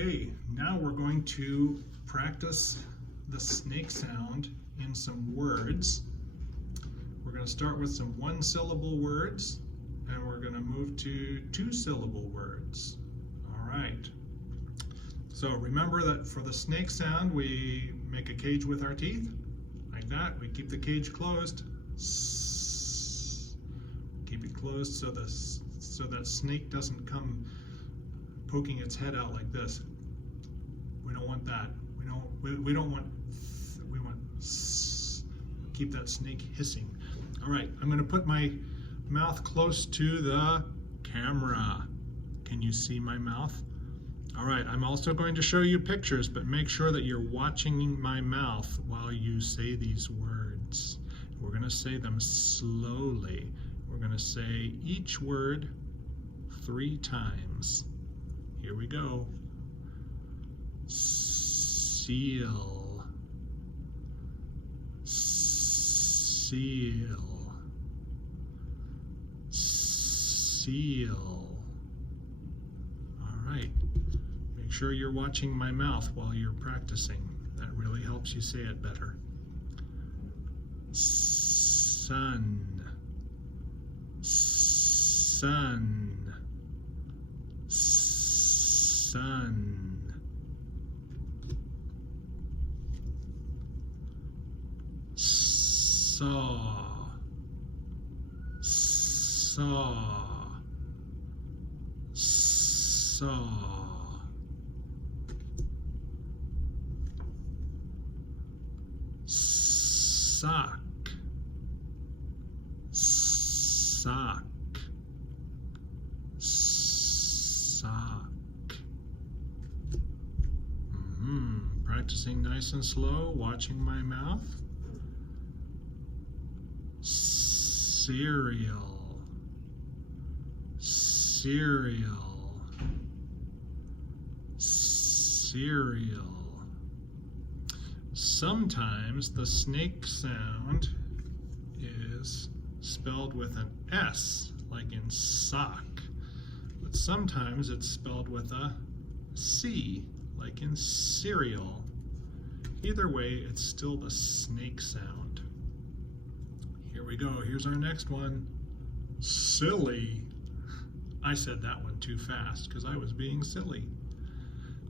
Okay, now we're going to practice the snake sound in some words. We're going to start with some one-syllable words, and we're going to move to two-syllable words. All right. So remember that for the snake sound, we make a cage with our teeth, like that. We keep the cage closed. Keep it closed so that snake doesn't come poking its head out like this. We don't want that. We want keep that snake hissing. All right, I'm going to put my mouth close to the camera. Can you see my mouth? All right, I'm also going to show you pictures, but make sure that you're watching my mouth while you say these words. We're going to say them slowly. We're going to say each word 3 times. Here we go. Seal. Seal. Seal. All right. Make sure you're watching my mouth while you're practicing. That really helps you say it better. Sun. Sun. Sun. Saw. Saw. Saw. Sock. Sock. Sock. Practicing nice and slow, watching my mouth. Cereal. Cereal. Cereal. Sometimes the snake sound is spelled with an S, like in sock. But sometimes it's spelled with a C, like in cereal. Either way, it's still the snake sound. Here we go. Here's our next one. Silly. I said that one too fast because I was being silly.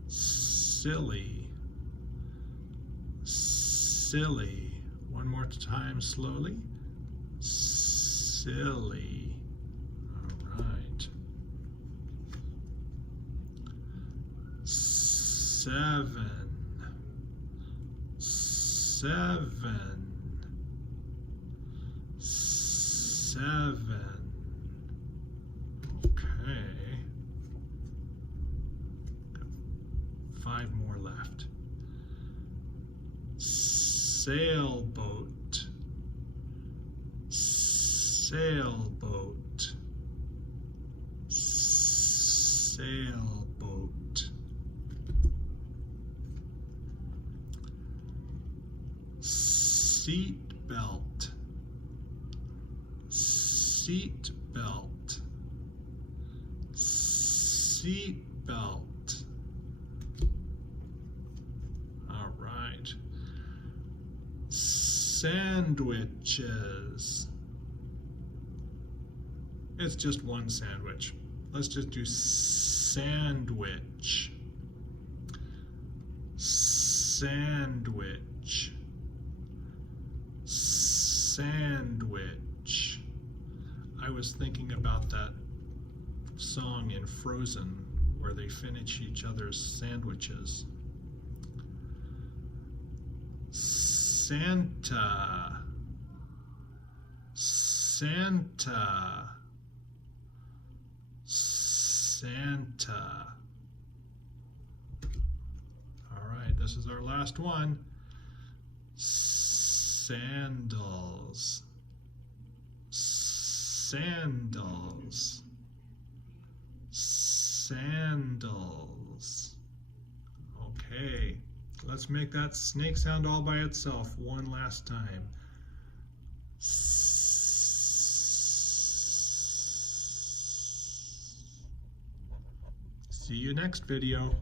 Silly. Silly. One more time slowly. Silly. All right. 7. 7. 7. Okay. Got 5 more left. Sailboat. Sailboat. Sailboat. Seat belt. Seat belt. Seat belt. All right. Sandwiches. It's just one sandwich. Let's just do sandwich. Sandwich. Sandwich. I was thinking about that song in Frozen where they finish each other's sandwiches. Santa. Santa. Santa. All right, this is our last one. Sandals. Sandals. Sandals. Okay, let's make that snake sound all by itself one last time. See you next video.